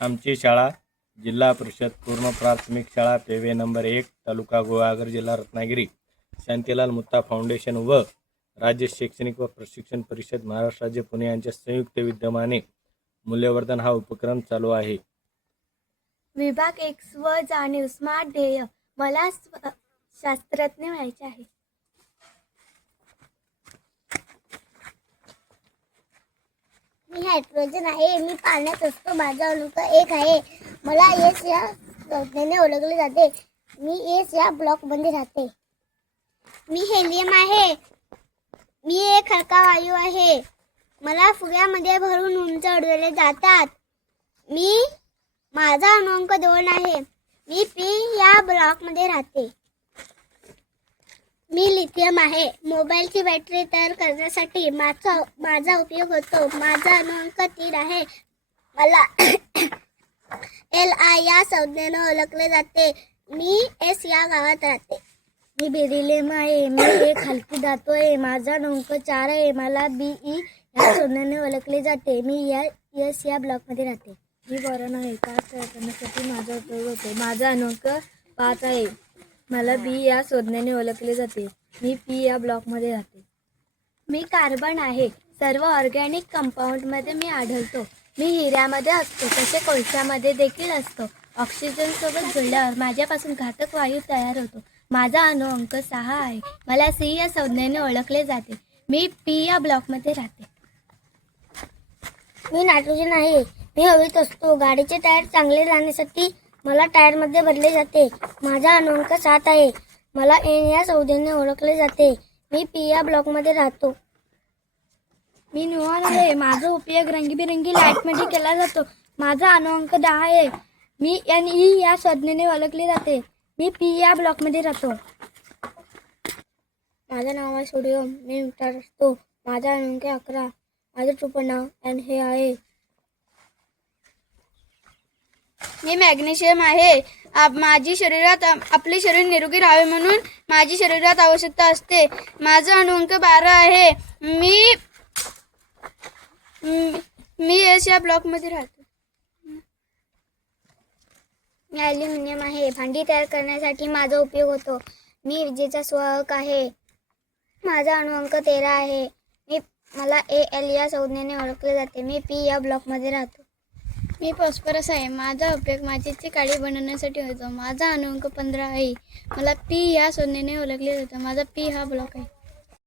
आमची शाळा जिल्हा परिषद पूर्ण प्राथमिक शाळा पेवे नंबर 1 तालुका गुहागर जिल्हा रत्नागिरी शांतीलाल मुत्ता फाउंडेशन व राज्य शैक्षणिक व प्रशिक्षण परिषद महाराष्ट्र राज्य पुणे यांच्या संयुक्त विद्यमाने मूल्यवर्धन हा उपक्रम चालू आहे। विभाग एक्स व जाणीव स्मार्ट ध्येय मला शास्त्रज्ञ व्हायचे आहे। मी हायड्रोजन आहे। मी पाण्यात असतो। माझा अणुक 1 आहे। मला एस या संज्ञेने ओळखले जाते। मी एस या ब्लॉक मध्ये राहते। मी हेलियम आहे। मी एक हलका वायू आहे। मला फुग्यामध्ये भरून उंच उडवले जातात। माझा अणुअंक 2 आहे। मी पी या ब्लॉक मध्ये राहते। मी लिथियम आहे। मोबाईलची बॅटरी तयार करण्यासाठी माझा उपयोग होतो। माझा अणुअंक 3 आहे। मला LI या संज्ञेने ओळखले जाते। मी एस या गावात राहते। मी बेरिलियम आहे। मी एक हलकी धातू आहे। माझा अणुअंक 4 आहे। मला BE या संज्ञेने ओळखले जाते। मी एस या ब्लॉक मध्ये राहते। मी बोरॉन आहे। कार तयार करण्यासाठी माझा उपयोग होतो। माझा अणुअंक 5 आहे। मला B या संज्ञेने ओळखले जाते। मी P या ब्लॉक मध्ये राहते। मी कार्बन आहे। सर्व ऑर्गॅनिक कंपाऊंड मध्ये मी आढळतो। मी हिऱ्यामध्ये असतो, तसे कोळशामध्ये देखील असतो। ऑक्सिजन सोबत जुळल्यावर माझ्यापासून घातक वायू तयार होतो। माझा अणुअंक 6 आहे। मला C या संज्ञेने ओळखले जाते। मी P या ब्लॉक मध्ये राहते। मी नायट्रोजन आहे। मी हवेत असतो। गाडीचे टायर चांगले राहण्यासाठी मला टायर मध्ये भरले जाते। माझा अणुअंक 7 आहे। मला N या संज्ञेने ओळखले जाते। मी P या ब्लॉक मध्ये राहतो। मी न्यूऑन आहे। माझा उपयोग रंगीबिरंगी लाईट मध्ये केला जातो। माझा अणुअंक 10 आहे। मी Ne या संज्ञेने ओळखले जाते। मी P या ब्लॉक मध्ये राहतो। माझं नाव आहे सोडियम। मी न्यूट्रॉन असतो। माझा अणुअंक 11। माझं टोपणनाव N हे आहे। मी मॅग्नेशियम आहे। आपले शरीर निरोगी राहावे म्हणून माझी शरीरात आवश्यकता असते। माझा अणुअंक 12 आहे। मी एस या ब्लॉक मध्ये राहतो। मी ॲल्युमिनियम आहे। भांडी तयार करण्यासाठी माझा उपयोग होतो। मी विजेचा सुवाहक आहे। माझा अणुअंक 13 आहे। मला AL या संज्ञेने ओळखले जाते। मी P या ब्लॉक मध्ये राहतो। मी फॉस्फरस आहे। माझा उपयोग मातीची काडी बनवण्यासाठी होतो। माझा अणुअंक 15 आहे। मला P या संज्ञेने ओळखले जाते। माझा P हा ब्लॉक आहे।